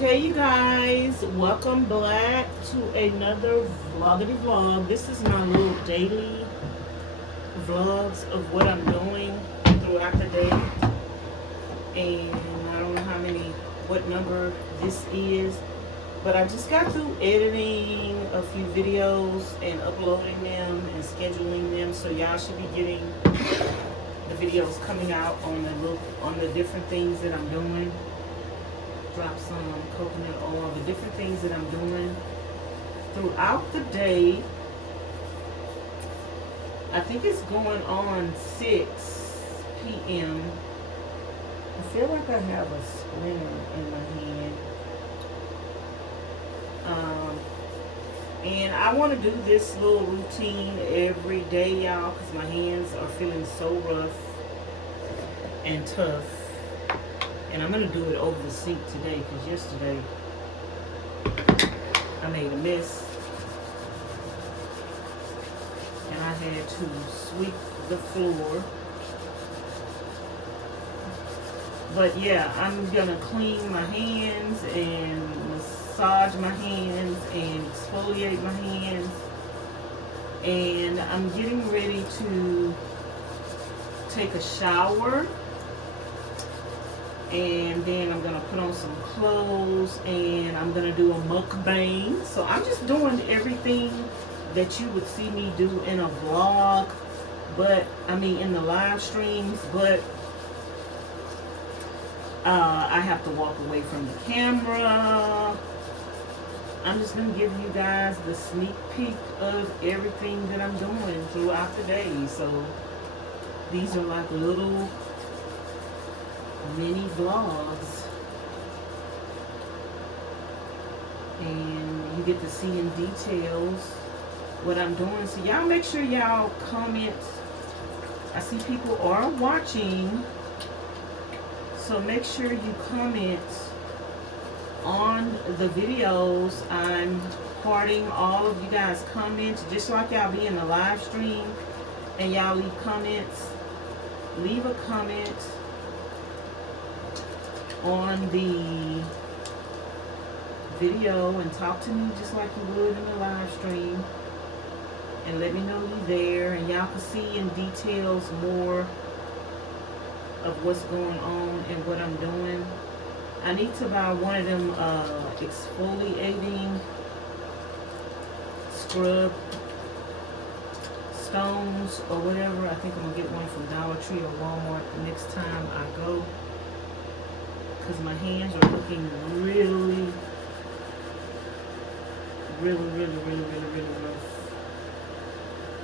Okay, you guys, welcome back to another vloggity vlog. This is my little daily vlogs of what I'm doing throughout the day. And I don't know what number this is, but I just got through editing a few videos and uploading them and scheduling them. So y'all should be getting the videos coming out on the different things that I'm doing. Drop some coconut oil, the different things that I'm doing throughout the day. I think it's going on 6 p.m. I feel like I have a splinter in my hand. And I want to do this little routine every day, y'all, because my hands are feeling so rough and tough. And I'm going to do it over the sink today because yesterday I made a mess. And I had to sweep the floor. But yeah, I'm going to clean my hands and massage my hands and exfoliate my hands. And I'm getting ready to take a shower. And then I'm gonna put on some clothes and I'm gonna do a mukbang. So I'm just doing everything that you would see me do in a vlog, but I mean in the live streams, but I have to walk away from the camera. I'm just gonna give you guys the sneak peek of everything that I'm doing throughout the day. So these are like little mini vlogs, and you get to see in details what I'm doing. So y'all make sure y'all comment. I see people are watching, so make sure you comment on the videos. I'm hearting all of you guys' comments, just like y'all be in the live stream and y'all leave comments. Leave a comment on the video and talk to me just like you would in the live stream, and let me know you're there, and y'all can see in details more of what's going on and what I'm doing. I need to buy one of them exfoliating scrub stones or whatever. I think I'm gonna get one from Dollar Tree or Walmart the next time I go, because my hands are looking really rough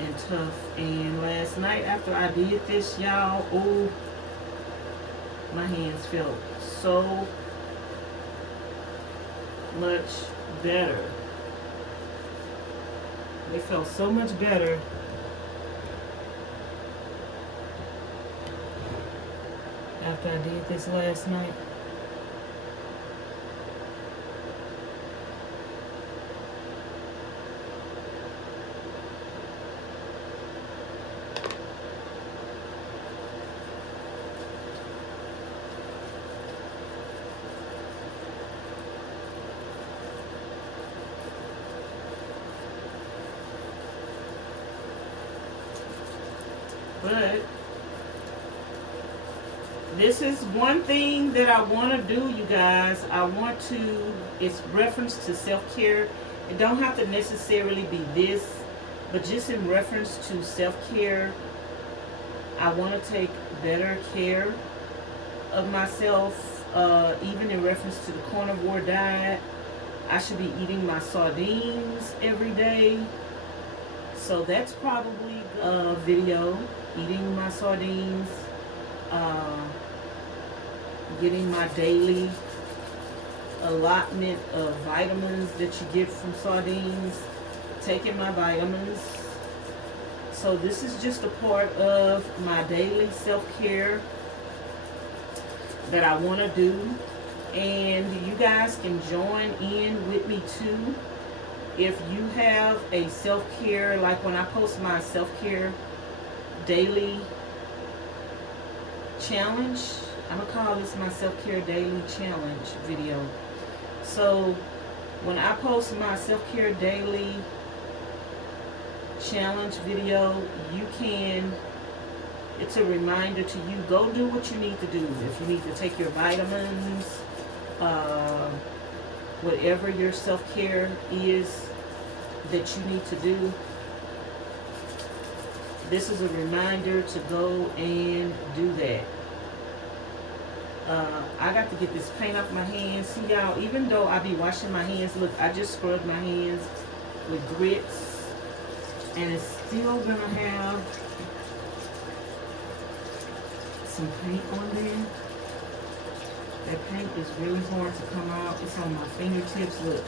and tough. And last night after I did this, y'all, oh, my hands felt so much better. They felt so much better after I did this last night. But this is one thing that I want to do, you guys. It's reference to self-care. It don't have to necessarily be this, but just in reference to self-care, I want to take better care of myself, even in reference to the carnivore diet. I should be eating my sardines every day. So that's probably a video, eating my sardines, getting my daily allotment of vitamins that you get from sardines, taking my vitamins. So this is just a part of my daily self-care that I want to do. And you guys can join in with me too. If you have a self-care, like when I post my self-care daily challenge, I'm gonna call this my self-care daily challenge video. So when I post my self-care daily challenge video, you can, it's a reminder to you, go do what you need to do. If you need to take your vitamins, uh, whatever your self-care is that you need to do, this is a reminder to go and do that. I got to get this paint off my hands. See y'all, even though I be washing my hands, look, I just scrubbed my hands with grits, and it's still gonna have some paint on there. That paint is really hard to come out. It's on my fingertips, look.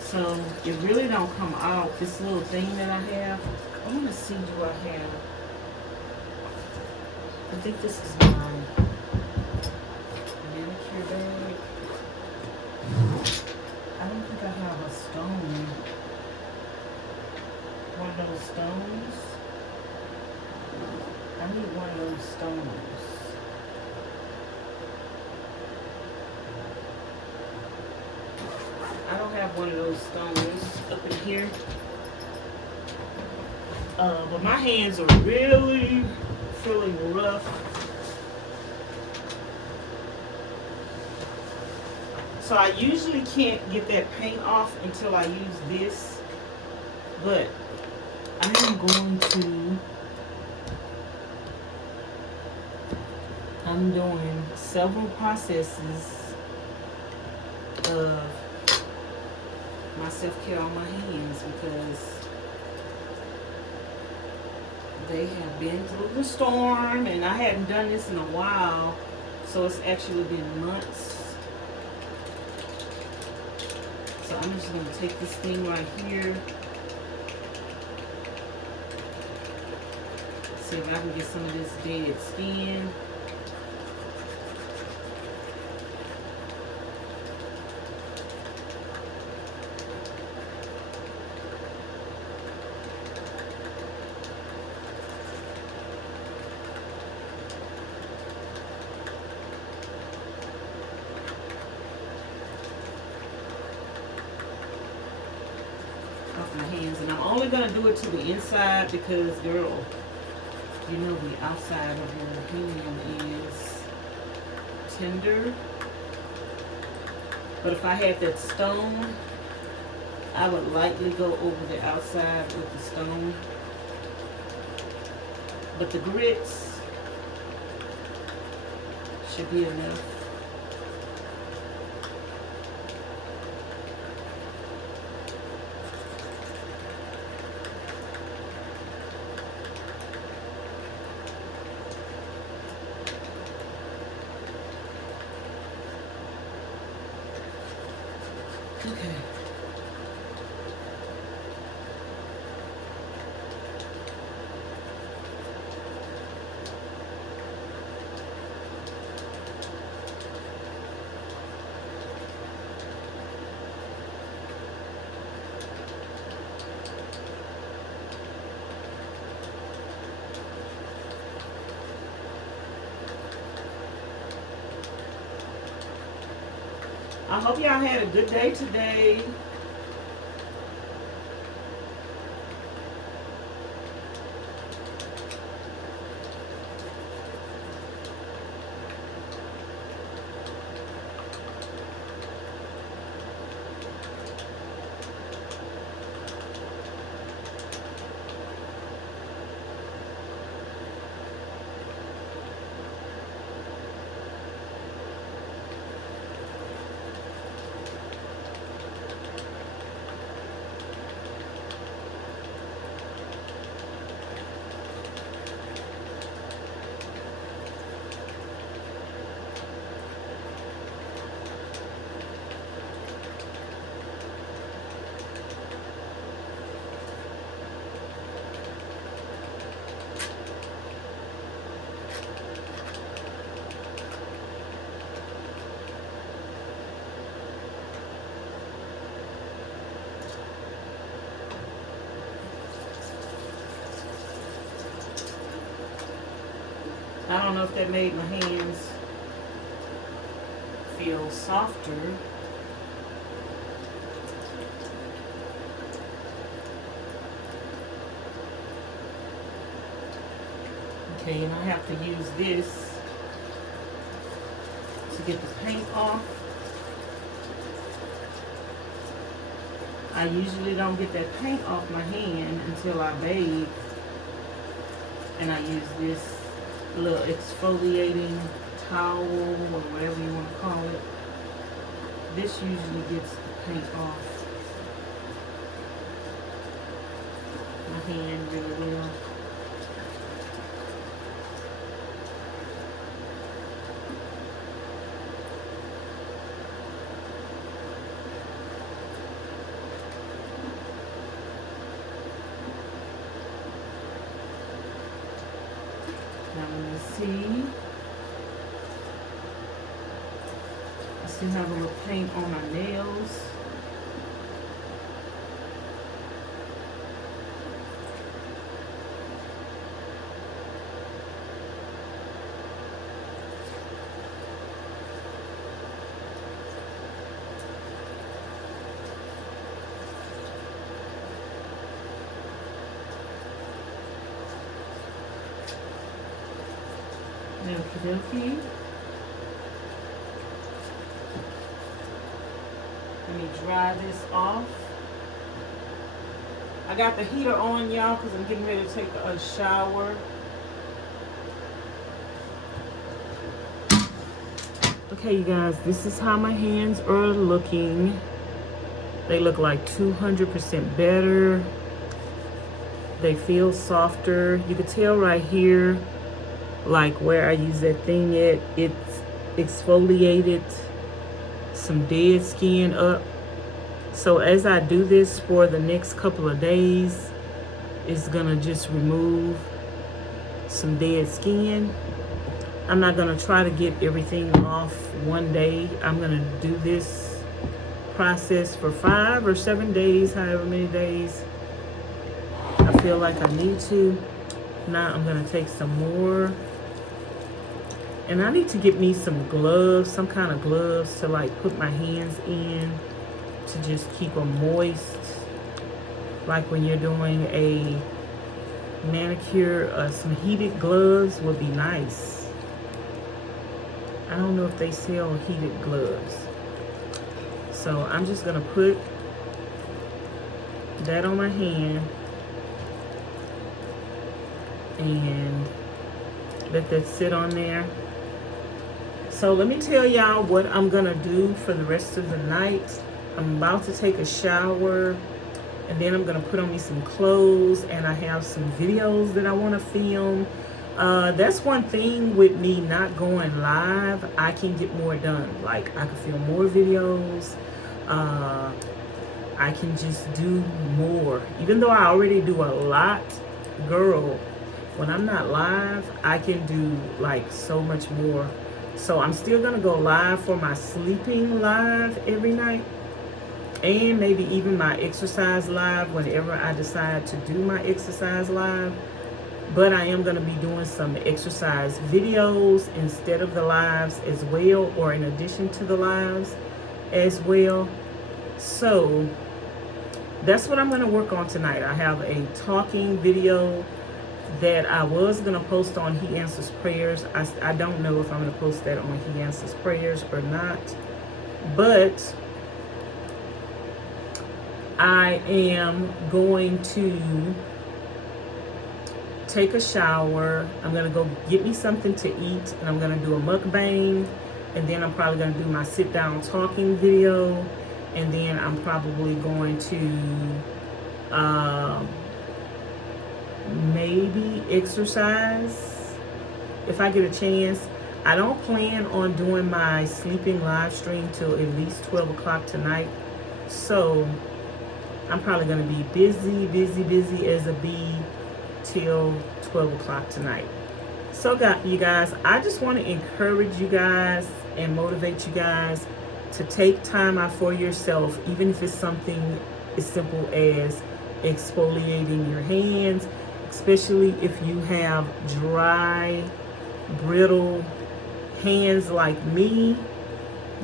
So it really don't come out, this little thing that I have. I want to see, do I have, I think this is my manicure bag. I don't think I have a stone. One of those stones. I need one of those stones. I don't have one of those stones up in here. But my hands are really feeling rough. So I usually can't get that paint off until I use this. But I am going to, I'm doing several processes of my self-care on my hands because they have been through the storm and I hadn't done this in a while, so it's actually been months. So I'm just going to take this thing right here, see if I can get some of this dead skin. My hands, and I'm only gonna do it to the inside because, girl, you know the outside of your hand is tender. But if I had that stone, I would lightly go over the outside with the stone. But the grits should be enough. Okay. I hope y'all had a good day today. I don't know if that made my hands feel softer. Okay, and I have to use this to get the paint off. I usually don't get that paint off my hand until I bathe, and I use this little exfoliating towel or whatever you want to call it. This usually gets the paint off my hand really well. Now let me see. I still have a little paint on my nails. Okie dokie. Let me dry this off. I got the heater on, y'all, because I'm getting ready to take a shower. Okay, you guys, this is how my hands are looking. They look like 200% better. They feel softer. You can tell right here, like where I use that thing at, it's exfoliated some dead skin up. So as I do this for the next couple of days, it's gonna just remove some dead skin. I'm not gonna try to get everything off one day. I'm gonna do this process for 5 or 7 days, however many days I feel like I need to. Now I'm gonna take some more. And I need to get me some gloves, some kind of gloves to like put my hands in to just keep them moist. Like when you're doing a manicure, some heated gloves would be nice. I don't know if they sell heated gloves. So I'm just gonna put that on my hand and let that sit on there. So let me tell y'all what I'm gonna do for the rest of the night. I'm about to take a shower, and then I'm gonna put on me some clothes, and I have some videos that I wanna film. That's one thing with me not going live. I can get more done. Like I can film more videos. I can just do more. Even though I already do a lot, girl, when I'm not live, I can do like so much more. So I'm still gonna go live for my sleeping live every night, and maybe even my exercise live whenever I decide to do my exercise live. But I am gonna be doing some exercise videos instead of the lives as well, or in addition to the lives as well. So that's what I'm gonna work on tonight. I have a talking video that I was gonna post on He Answers Prayers. I don't know if I'm gonna post that on He Answers Prayers or not, but I am going to take a shower. I'm gonna go get me something to eat, and I'm gonna do a mukbang, and then I'm probably gonna do my sit down talking video, and then I'm probably going to maybe exercise if I get a chance. I don't plan on doing my sleeping live stream till at least 12 o'clock tonight, so I'm probably going to be busy as a bee till 12 o'clock tonight. So you guys, I just want to encourage you guys and motivate you guys to take time out for yourself, even if it's something as simple as exfoliating your hands, especially if you have dry, brittle hands like me.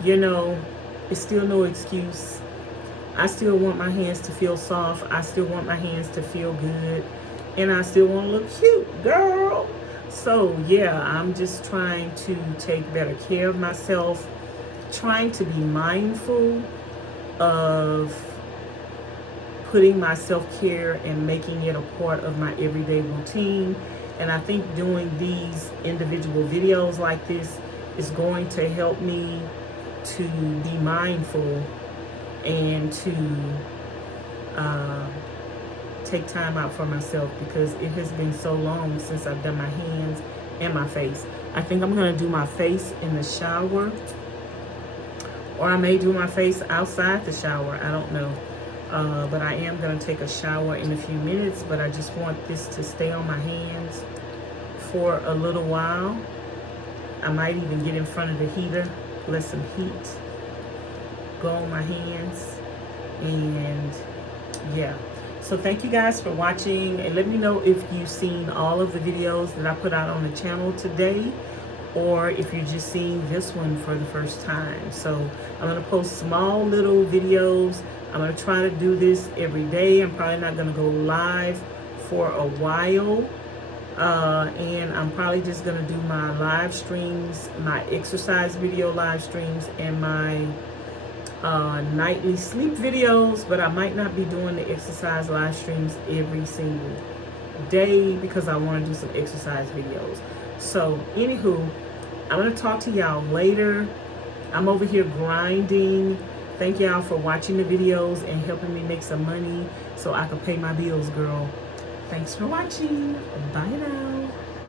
you know, it's still no excuse. I still want my hands to feel soft. I still want my hands to feel good. And I still want to look cute, girl. So, yeah, I'm just trying to take better care of myself, trying to be mindful of putting my self-care and making it a part of my everyday routine. And I think doing these individual videos like this is going to help me to be mindful and to take time out for myself, because it has been so long since I've done my hands and my face. I think I'm going to do my face in the shower, or I may do my face outside the shower. I don't know. But I am going to take a shower in a few minutes, but I just want this to stay on my hands for a little while. I might even get in front of the heater, let some heat go on my hands. And yeah, so thank you guys for watching, and let me know if you've seen all of the videos that I put out on the channel today, or if you're just seeing this one for the first time. So I'm going to post small little videos. I'm going to try to do this every day. I'm probably not going to go live for a while. And I'm probably just going to do my live streams, my exercise video live streams, and my nightly sleep videos. But I might not be doing the exercise live streams every single day, because I want to do some exercise videos. So anywho, I'm going to talk to y'all later. I'm over here grinding. Thank y'all for watching the videos and helping me make some money so I can pay my bills, girl. Thanks for watching. Bye now.